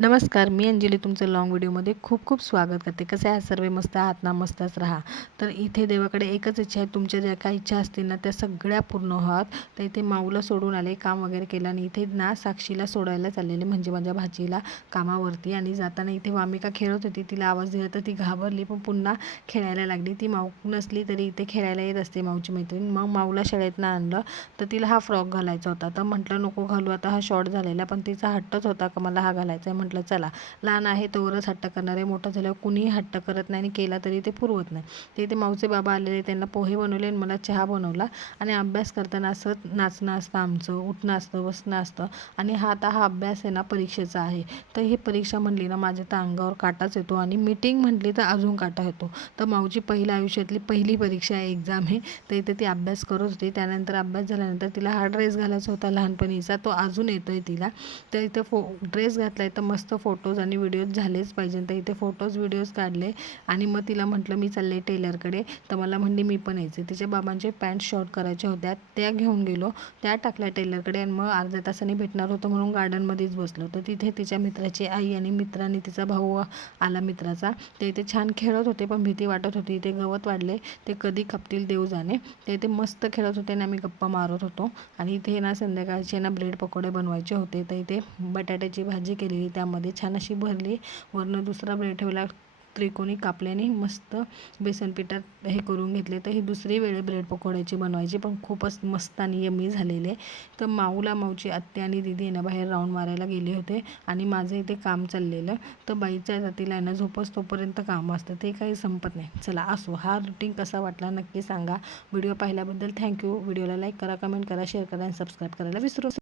नमस्कार, मी अंजली तुमचं लॉंग व्हिडिओमध्ये खूप खूप स्वागत करते. कसे आहात सर्व? मस्त आहात ना? मस्तच राहा. तर इथे देवाकडे एकच इच्छा आहे, तुमच्या ज्या काही इच्छा असतील ना त्या सगळ्या पूर्ण व्हाव्यात. तर इथे माऊला सोडून आले, काम वगैरे केलं आणि इथे ना साक्षीला सोडायला चाललेले, म्हणजे माझ्या भाचीला कामावरती. आणि जाताना इथे वामिका खेळत होती, तिला आवाज दिला तर ती घाबरली, पण पुन्हा खेळायला लागली. ती माऊ नसली तरी इथे खेळायला येत असते माऊची मैत्रीण. मग माऊला शाळेतनं आणलं तर तिला हा फ्रॉक घालायचा होता. तर म्हटलं नको घालू, आता हा शॉर्ट झालेला, पण तिचा हट्टच होता का मला हा घालायचा आहे. म्हटलं चला, लहान आहे तोवरच हट्ट करणार आहे, मोठं झाल्यावर कुणीही हट्ट करत नाही आणि केला तरी ते पुरवत नाही. ते इथे माऊचे बाबा आलेले, त्यांना पोहे बनवले आणि मला चहा बनवला. आणि अभ्यास करताना असं नाचणं असतं, आमचं उठणं असतं, बसणं असतं. आणि हा अभ्यास आहे ना परीक्षेचा आहे. तर ही परीक्षा म्हणली ना माझ्या तर अंगावर काटाच येतो, आणि मीटिंग म्हटली तर अजून काटा येतो. तर माऊची पहिल्या आयुष्यातली पहिली परीक्षा आहे, एक्झाम आहे. तर इथे ती अभ्यास करत होती. त्यानंतर अभ्यास झाल्यानंतर तिला हा ड्रेस घालायचा होता लहानपणीचा, तो अजून येतो आहे तिला. तर इथे ड्रेस घातला आहे तर मस्त फोटोज आणि व्हिडिओज झालेच पाहिजे. तर इथे फोटोज व्हिडिओज काढले आणि मग तिला म्हटलं मी चालले टेलरकडे. तर मला म्हणली मी पण यायचे. तिच्या बाबांचे पॅन्ट शॉर्ट करायच्या होत्या, त्या घेऊन गेलो, त्या टाकल्या टेलरकडे. आणि मग अर्ध्या तासाने भेटणार होतं म्हणून गार्डनमध्येच बसलो. तर तिथे तिच्या मित्राची आई आणि मित्राने तिचा भाऊ आला मित्राचा. ते इथे छान खेळत होते, पण भीती वाटत होती. ते गवत वाढले, ते कधी खपतील देव जाणे. ते इथे मस्त खेळत होते आणि आम्ही गप्पा मारत होतो. आणि इथे ना संध्याकाळचे ना ब्रेड पकोडे बनवायचे होते. तर इथे बटाट्याची भाजी केलेली, त्यामध्ये छान अशी भरली, वरनं दुसरा ब्रेड ठेवला, त्रिकोणी कापल्याने मस्त बेसन पिठात हे करून घेतले. तर ही दुसरी वेळ ब्रेड पकोड्याची बनवायची, पण खूपच मस्त आणि यम्मी झालेले. तर माऊची आत्या आणि दिदी यांना बाहेर राऊंड मारायला गेले होते आणि माझं इथे काम चाललेलं. तर बाईच्या जातीला यांना झोपच तोपर्यंत काम असतं, ते काही संपत नाही. चला असो, हा रुटीन कसा वाटला नक्की सांगा. व्हिडिओ पाहिल्याबद्दल थँक्यू. व्हिडिओला लाईक करा, कमेंट करा, शेअर करा आणि सबस्क्राईब करायला विसरू